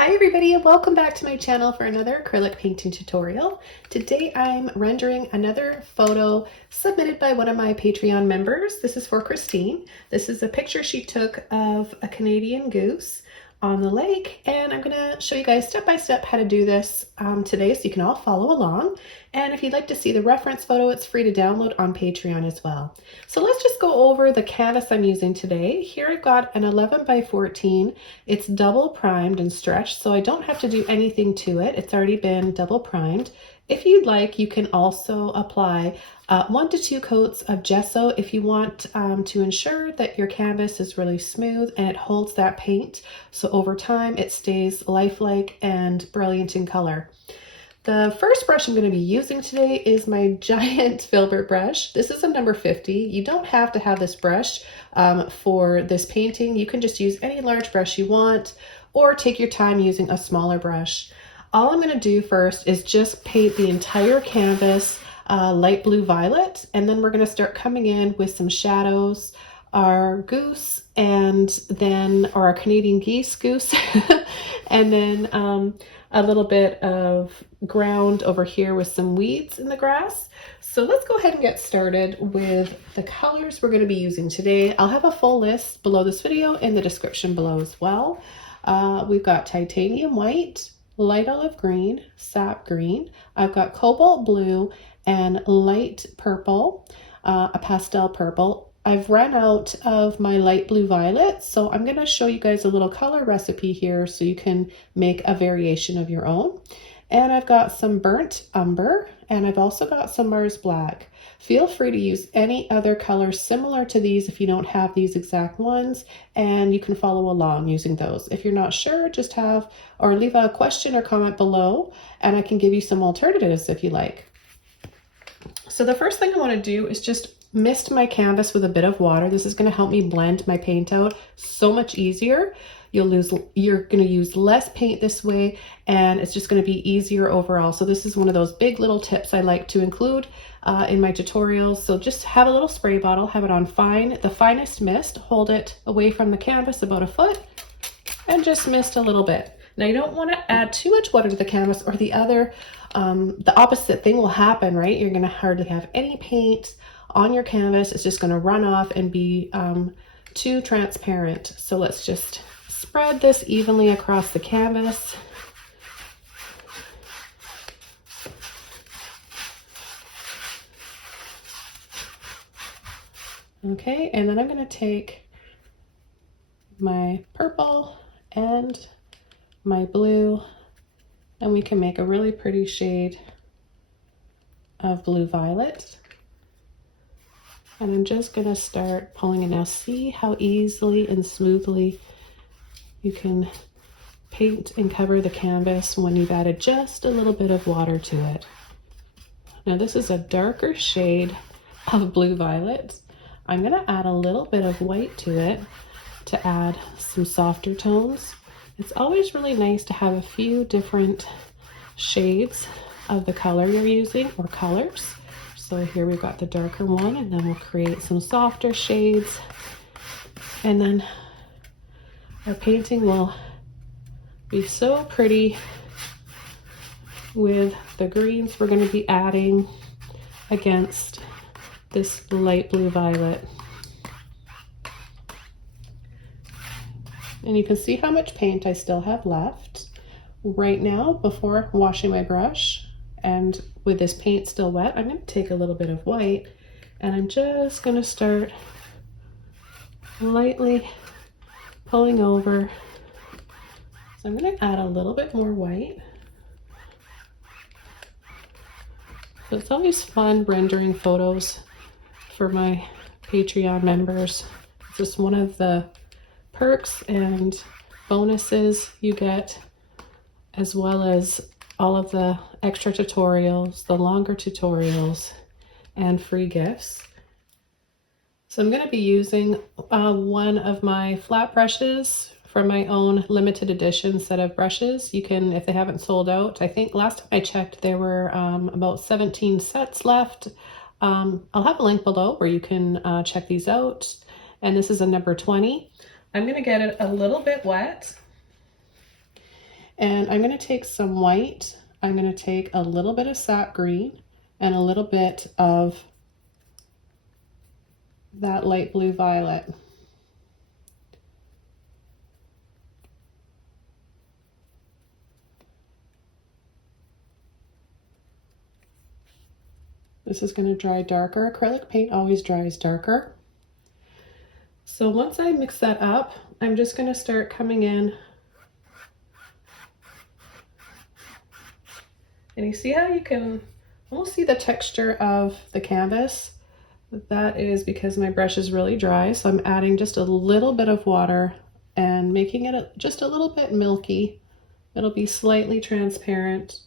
Hi everybody and welcome back to my channel for another acrylic painting tutorial. Today I'm rendering another photo submitted by one of my Patreon members. This is for Christine. This is a picture she took of a Canadian goose on the lake, and I'm going to show you guys step by step how to do this today so you can all follow along. And if you'd like to see the reference photo, it's free to download on Patreon as well. So let's just go over the canvas I'm using today. Here I've got an 11 by 14. It's double primed and stretched, so I don't have to do anything to it. It's already been double primed. If you'd like, you can also apply 1 to 2 coats of gesso if you want to ensure that your canvas is really smooth and it holds that paint. So over time it stays lifelike and brilliant in color. The first brush I'm going to be using today is my giant Filbert brush. This is a number 50. You don't have to have this brush for this painting. You can just use any large brush you want, or take your time using a smaller brush. All I'm going to do first is just paint the entire canvas light blue violet, and then we're going to start coming in with some shadows, our goose, and then our Canadian geese goose, and then a little bit of ground over here with some weeds in the grass. So let's go ahead and get started with the colors we're going to be using today. I'll have a full list below this video in the description below as well. We've got titanium white, light olive green, sap green. I've got cobalt blue and light purple, a pastel purple. I've run out of my light blue violet, so I'm going to show you guys a little color recipe here so you can make a variation of your own. And I've got some burnt umber, and I've also got some Mars black. Feel free to use any other colors similar to these if you don't have these exact ones, and you can follow along using those. If you're not sure, just have or leave a question or comment below, and I can give you some alternatives if you like. So the first thing I want to do is just mist my canvas with a bit of water. This is going to help me blend my paint out so much easier. You're going to use less paint this way, and it's just going to be easier overall. So this is one of those big little tips I like to include in my tutorials. So just have a little spray bottle, have it on the finest mist, hold it away from the canvas about a foot, and just mist a little bit. Now you don't want to add too much water to the canvas, or the opposite thing will happen, right? You're going to hardly have any paint on your canvas. It's just going to run off and be too transparent. So let's just spread this evenly across the canvas. Okay, and then I'm going to take my purple and my blue, and we can make a really pretty shade of blue violet. And I'm just going to start pulling it now. See how easily and smoothly you can paint and cover the canvas when you've added just a little bit of water to it. Now this is a darker shade of blue violet. I'm going to add a little bit of white to it to add some softer tones. It's always really nice to have a few different shades of the color you're using, or colors. So here we've got the darker one, and then we'll create some softer shades, and then our painting will be so pretty with the greens we're going to be adding against this light blue violet. And you can see how much paint I still have left right now before washing my brush. And with this paint still wet, I'm going to take a little bit of white, and I'm just going to start lightly pulling over. So I'm going to add a little bit more white. So it's always fun rendering photos for my Patreon members. It's just one of the perks and bonuses you get, as well as all of the extra tutorials, the longer tutorials, and free gifts. So I'm going to be using one of my flat brushes from my own limited edition set of brushes. You can, if they haven't sold out, I think last time I checked there were about 17 sets left. I'll have a link below where you can check these out. And this is a number 20. I'm going to get it a little bit wet. And I'm going to take some white, I'm going to take a little bit of sap green and a little bit of that light blue violet. This is going to dry darker. Acrylic paint always dries darker. So once I mix that up, I'm just going to start coming in. And you see how you can almost see the texture of the canvas? That is because my brush is really dry. So I'm adding just a little bit of water and making it just a little bit milky. It'll be slightly transparent.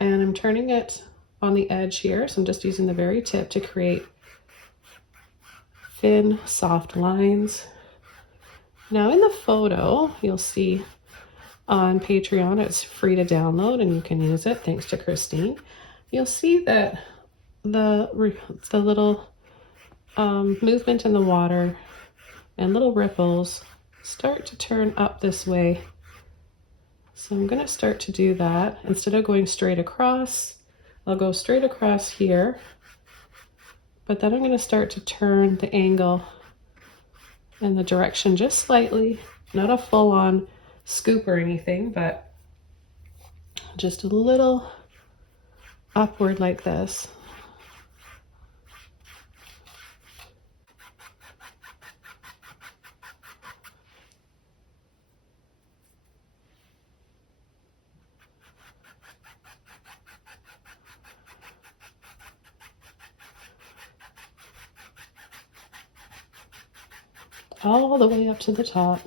And I'm turning it on the edge here. So I'm just using the very tip to create thin, soft lines. Now in the photo, you'll see on Patreon, it's free to download and you can use it thanks to Christine. You'll see that the little movement in the water and little ripples start to turn up this way. So I'm going to start to do that. Instead of going straight across, I'll go straight across here, but then I'm going to start to turn the angle in the direction just slightly, not a full-on scoop or anything, but just a little upward like this. All the way up to the top.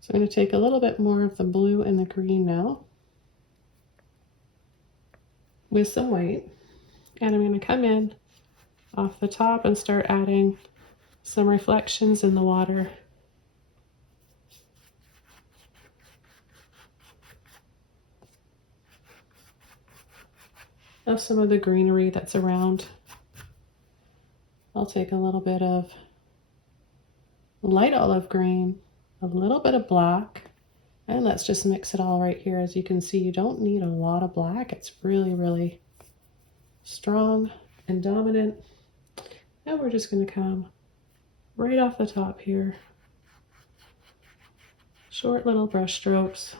So I'm going to take a little bit more of the blue and the green now with some white, and I'm going to come in off the top and start adding some reflections in the water. Of some of the greenery that's around. I'll take a little bit of light olive green, a little bit of black, and let's just mix it all right here. As you can see, you don't need a lot of black. It's really, really strong and dominant. And we're just going to come right off the top here. Short little brush strokes.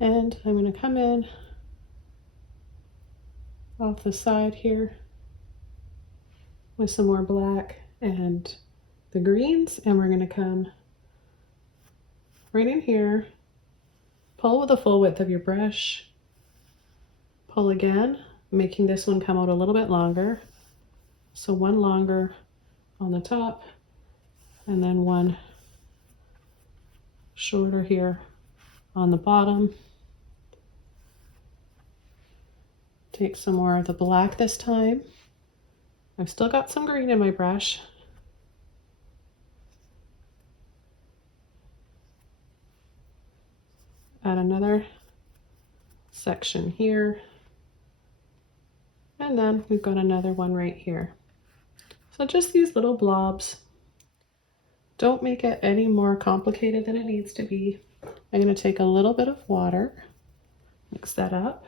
And I'm going to come in off the side here with some more black and the greens, and we're going to come right in here, pull with the full width of your brush, pull again, making this one come out a little bit longer. So one longer on the top and then one shorter here on the bottom. Take some more of the black this time. I've still got some green in my brush. Add another section here. And then we've got another one right here. So just these little blobs. Don't make it any more complicated than it needs to be. I'm going to take a little bit of water, mix that up,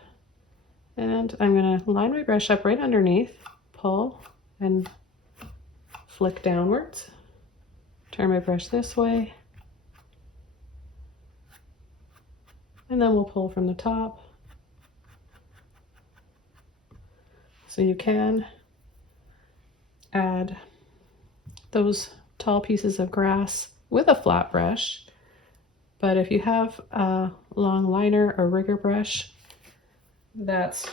and I'm going to line my brush up right underneath, pull and flick downwards, turn my brush this way, and then we'll pull from the top. So you can add those tall pieces of grass with a flat brush, but if you have a long liner or rigger brush, that's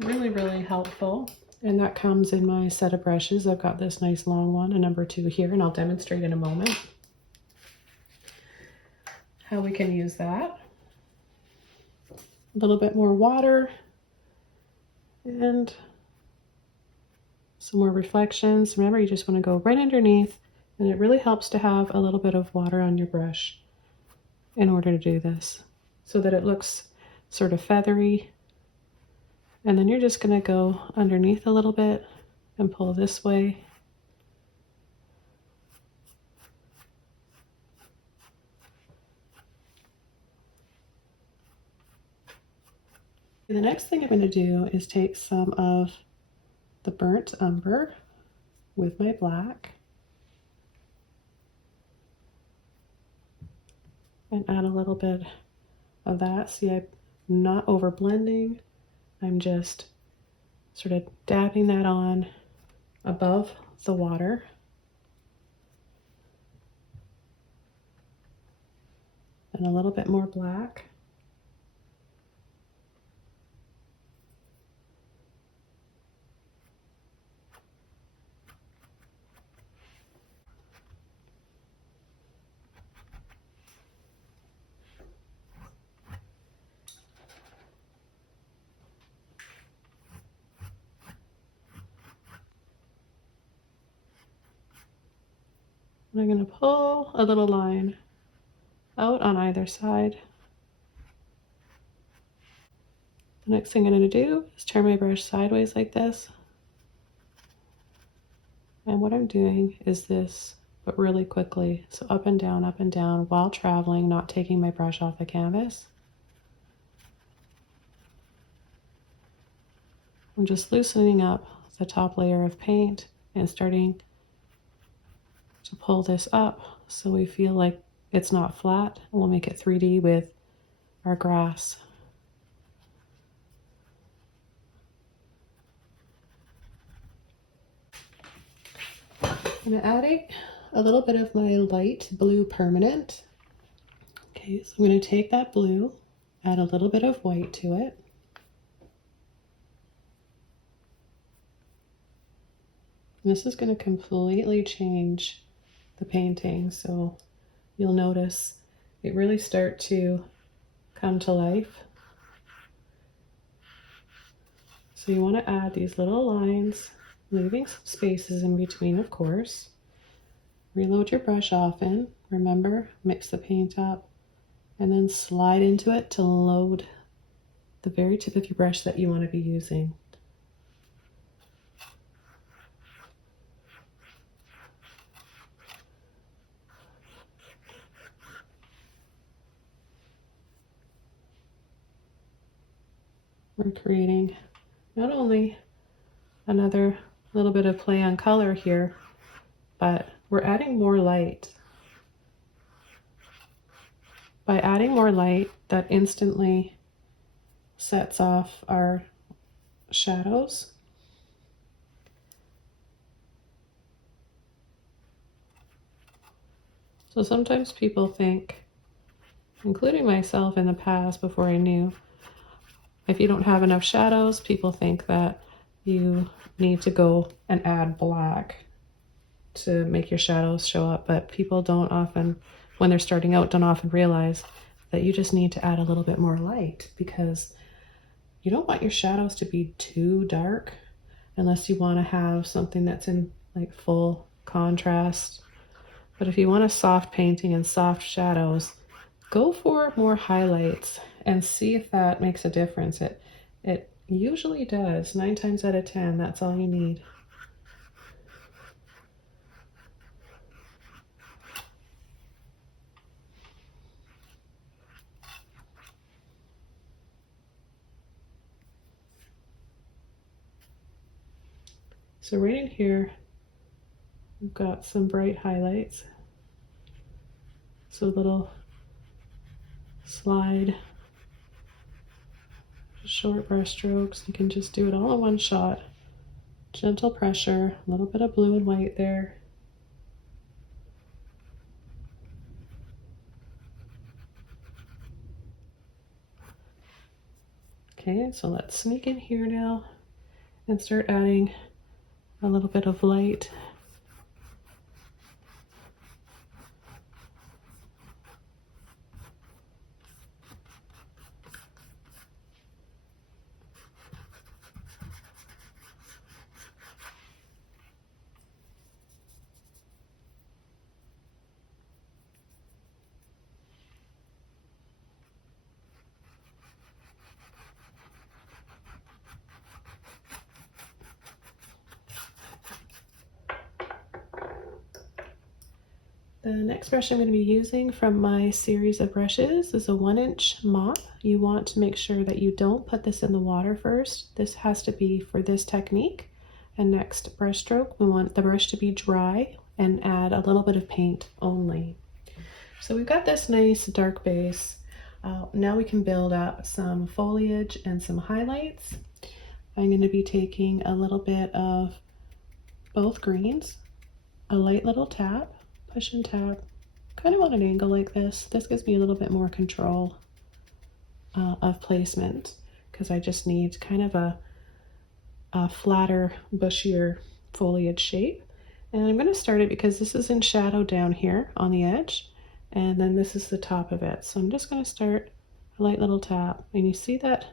really, really helpful. And that comes in my set of brushes. I've got this nice long one, a number 2 here, and I'll demonstrate in a moment how we can use that. a little bit more water and some more reflections. Remember, you just want to go right underneath, and it really helps to have a little bit of water on your brush in order to do this so that it looks sort of feathery. And then you're just going to go underneath a little bit and pull this way. And the next thing I'm going to do is take some of the burnt umber with my black and add a little bit of that. See, I'm not over blending. I'm just sort of dabbing that on above the water. And a little bit more black. And I'm going to pull a little line out on either side. The next thing I'm going to do is turn my brush sideways like this. And what I'm doing is this, but really quickly. So up and down while traveling, not taking my brush off the canvas. I'm just loosening up the top layer of paint and starting to pull this up so we feel like it's not flat. We'll make it 3D with our grass. I'm adding a little bit of my light blue permanent. Okay, so I'm going to take that blue, add a little bit of white to it. And this is going to completely change the painting, so you'll notice it really start to come to life. So you want to add these little lines, leaving some spaces in between, of course. Reload your brush often. Remember, mix the paint up and then slide into it to load the very tip of your brush that you want to be using. We're creating not only another little bit of play on color here, but we're adding more light. By adding more light, that instantly sets off our shadows. So sometimes people think, including myself in the past before I knew, if you don't have enough shadows, people think that you need to go and add black to make your shadows show up. But people don't often, when they're starting out, don't often realize that you just need to add a little bit more light, because you don't want your shadows to be too dark unless you want to have something that's in like full contrast. But if you want a soft painting and soft shadows, go for more highlights and see if that makes a difference. It usually does. 9 times out of 10, that's all you need. So right in here, we've got some bright highlights. So a little slide, short brush strokes. You can just do it all in one shot. Gentle pressure, a little bit of blue and white there. Okay, so let's sneak in here now and start adding a little bit of light. The next brush I'm going to be using from my series of brushes is a 1-inch mop. You want to make sure that you don't put this in the water first. This has to be for this technique. And next brush stroke, we want the brush to be dry and add a little bit of paint only. So we've got this nice dark base. Now we can build up some foliage and some highlights. I'm going to be taking a little bit of both greens, a light little tap, push and tap, kind of on an angle like this. This gives me a little bit more control of placement because I just need kind of a flatter, bushier foliage shape. And I'm going to start it because this is in shadow down here on the edge, and then this is the top of it. So I'm just going to start a light little tap, and you see that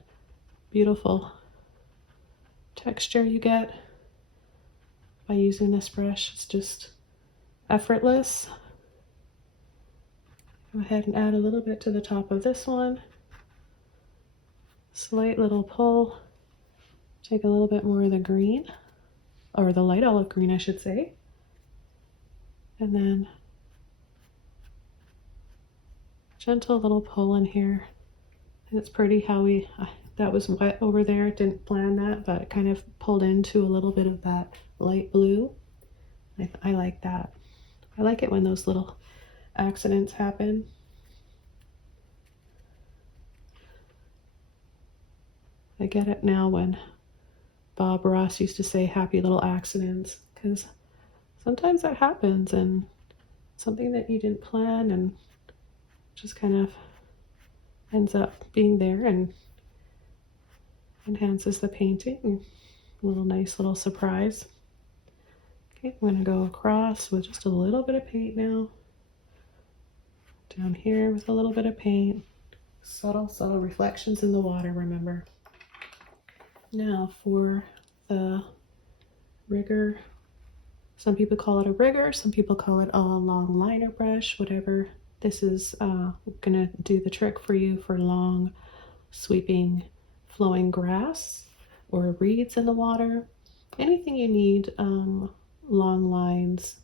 beautiful texture you get by using this brush. It's just effortless. Go ahead and add a little bit to the top of this one. Slight little pull. Take a little bit more of the green, or the light olive green, I should say. And then gentle little pull in here. And it's pretty how that was wet over there. Didn't plan that, but it kind of pulled into a little bit of that light blue. I like that. I like it when those little accidents happen. I get it now when Bob Ross used to say happy little accidents, because sometimes that happens and something that you didn't plan and just kind of ends up being there and enhances the painting. A little nice little surprise. Okay, I'm going to go across with just a little bit of paint now. Down here with a little bit of paint. Subtle, subtle reflections in the water, remember. Now for the rigger. Some people call it a rigger, some people call it a long liner brush, whatever. This is gonna do the trick for you for long, sweeping, flowing grass or reeds in the water. Anything you need, long lines,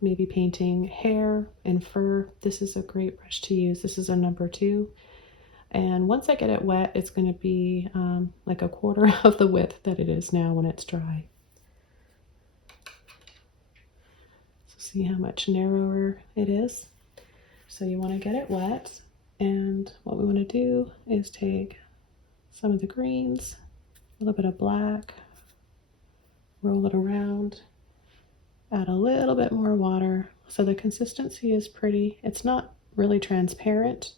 maybe painting hair and fur. This is a great brush to use. This is a number 2. And once I get it wet, it's going to be like a quarter of the width that it is now when it's dry. So see how much narrower it is? So you want to get it wet. And what we want to do is take some of the greens, a little bit of black, roll it around, add a little bit more water. So the consistency is pretty. It's not really transparent.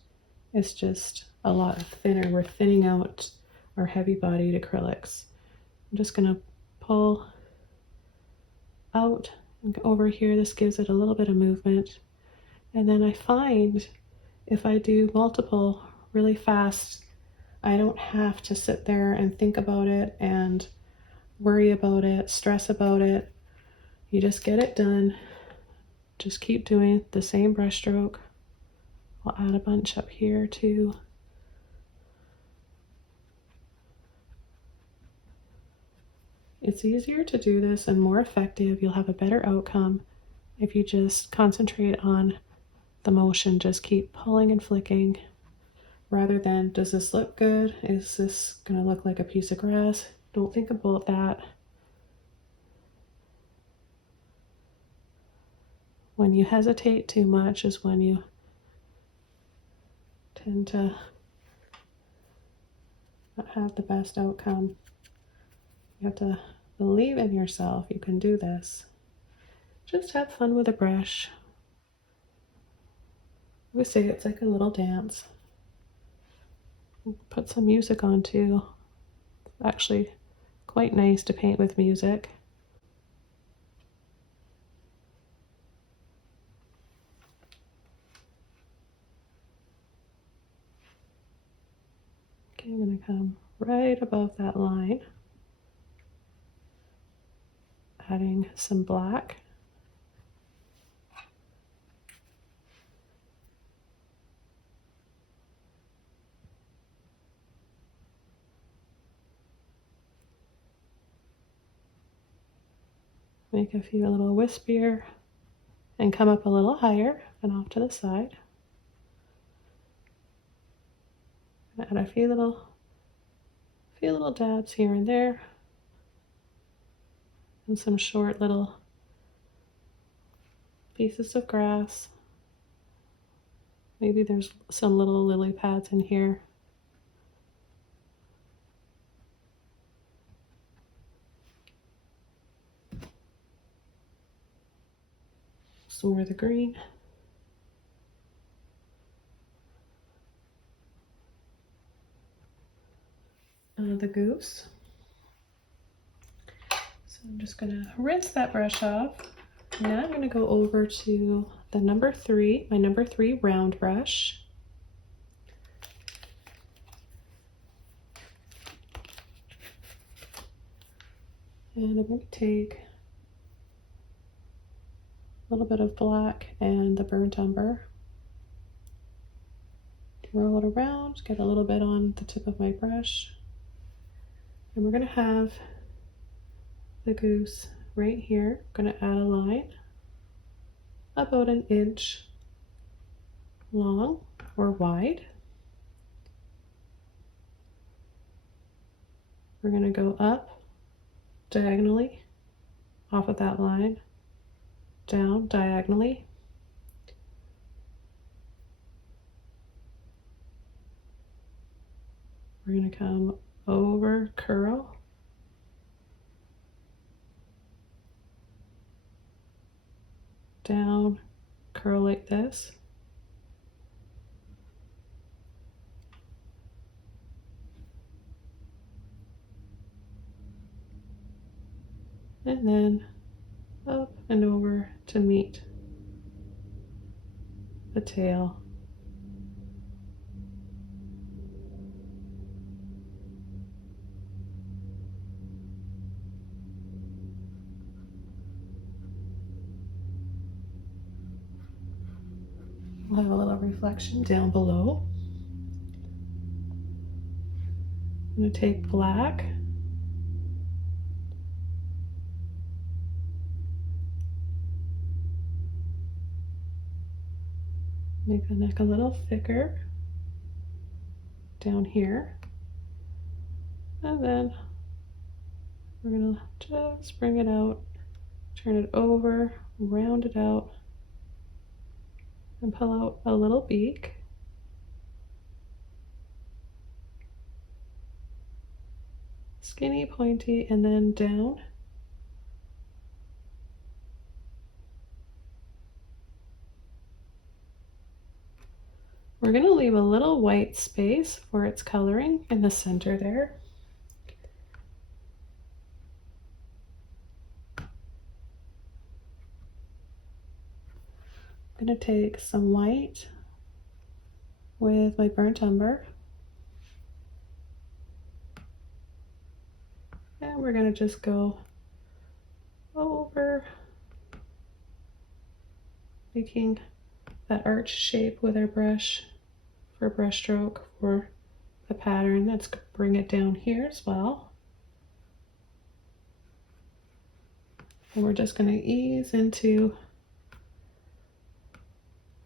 It's just a lot thinner. We're thinning out our heavy-bodied acrylics. I'm just going to pull out and over here. This gives it a little bit of movement. And then I find if I do multiple really fast, I don't have to sit there and think about it and worry about it, stress about it. You just get it done. Just keep doing the same brush stroke. I'll add a bunch up here too. It's easier to do this and more effective. You'll have a better outcome if you just concentrate on the motion. Just keep pulling and flicking rather than, does this look good? Is this gonna look like a piece of grass? Don't think about that. When you hesitate too much is when you tend to not have the best outcome. You have to believe in yourself. You can do this. Just have fun with a brush. I would say it's like a little dance. Put some music on too. Actually, quite nice to paint with music. Okay, I'm going to come right above that line, adding some black. Make a few a little wispier and come up a little higher. and off to the side. Add a few little dabs here and there, and some short little pieces of grass. Maybe there's some little lily pads in here. Some more of the green. The goose. So I'm just gonna rinse that brush off. Now I'm gonna go over to the number 3, my number 3 round brush. And I'm going to take a little bit of black and the burnt umber. Roll it around, get a little bit on the tip of my brush. And we're going to have the goose right here. I'm going to add a line about 1 inch long or wide. We're going to go up diagonally off of that line, down diagonally, we're going to come over, curl, down, curl like this, and then up and over to meet the tail. We'll have a little reflection down below. I'm going to take black, make the neck a little thicker down here, and then we're going to just bring it out, turn it over, round it out, and pull out a little beak. Skinny, pointy, and then down. We're going to leave a little white space for its coloring in the center there. I'm going to take some white with my burnt umber, and we're going to just go over, making that arch shape with our brush for brush stroke for the pattern. Let's bring it down here as well. And we're just going to ease into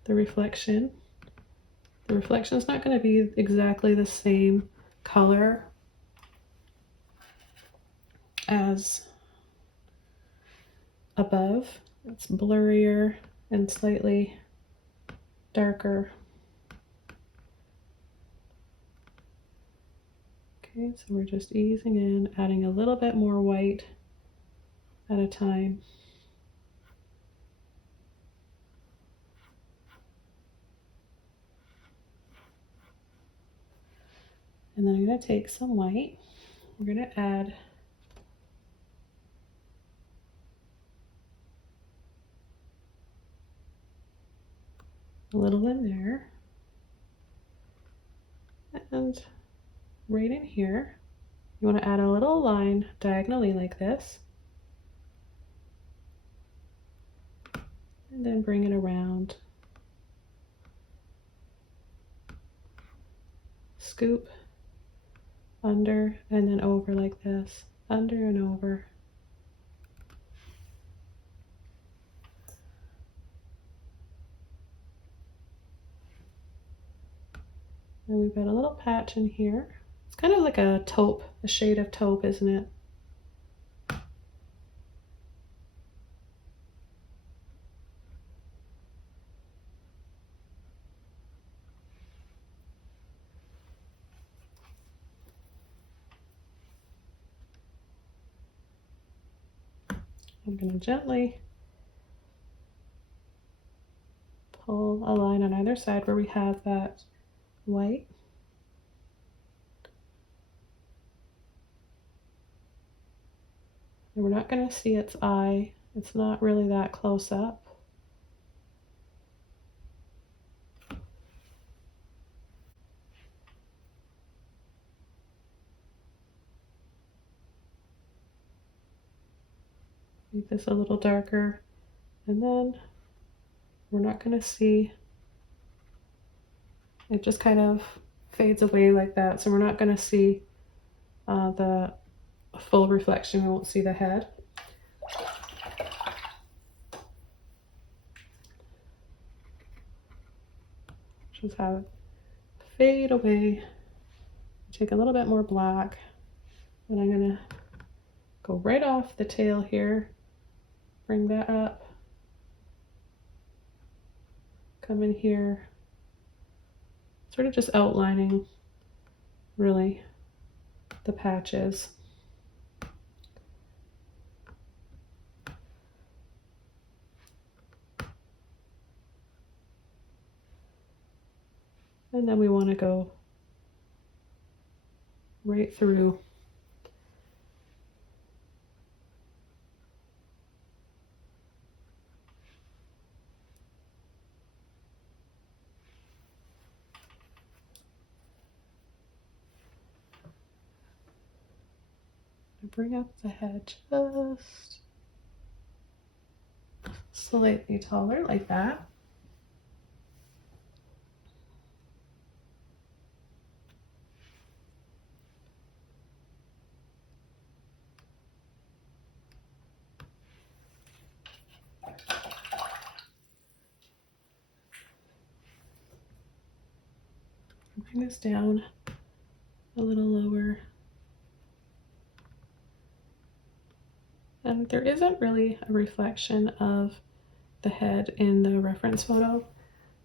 the reflection. The reflection is not going to be exactly the same color as above. It's blurrier and slightly darker. Okay, so we're just easing in, adding a little bit more white at a time. And then I'm going to take some white. We're going to add a little in there. And right in here, you want to add a little line diagonally like this. And then bring it around. Scoop under and then over like this, under and over. And we've got a little patch in here. It's kind of like a taupe, a shade of taupe, isn't it? I'm going to gently pull a line on either side where we have that white. And we're not going to see its eye. It's not really that close up. Make this a little darker. And then we're not going to see, it just kind of fades away like that. So we're not going to see the full reflection. We won't see the head. Just have it fade away. Take a little bit more black, and I'm gonna go right off the tail here, bring that up, come in here, sort of just outlining really the patches. And then we want to go right through. Bring up the head just slightly taller like that. Bring this down a little lower. And there isn't really a reflection of the head in the reference photo,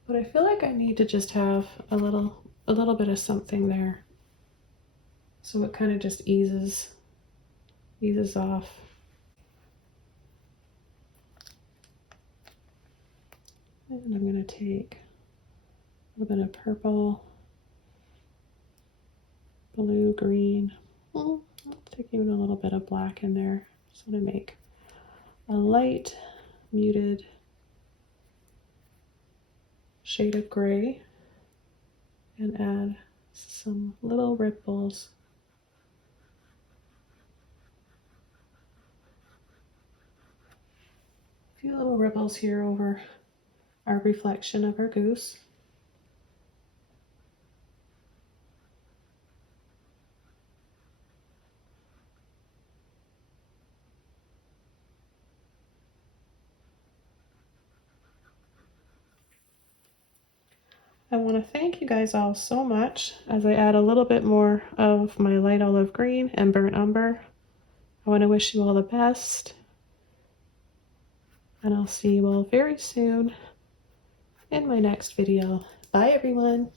but I feel like I need to just have a little bit of something there. So it kind of just eases off. And I'm going to take a little bit of purple, blue, green. I'll take even a little bit of black in there. Just want to make a light, muted shade of gray and add some little ripples. A few little ripples here over our reflection of our goose. I want to thank you guys all so much as I add a little bit more of my light olive green and burnt umber. I want to wish you all the best, and I'll see you all very soon in my next video. Bye everyone.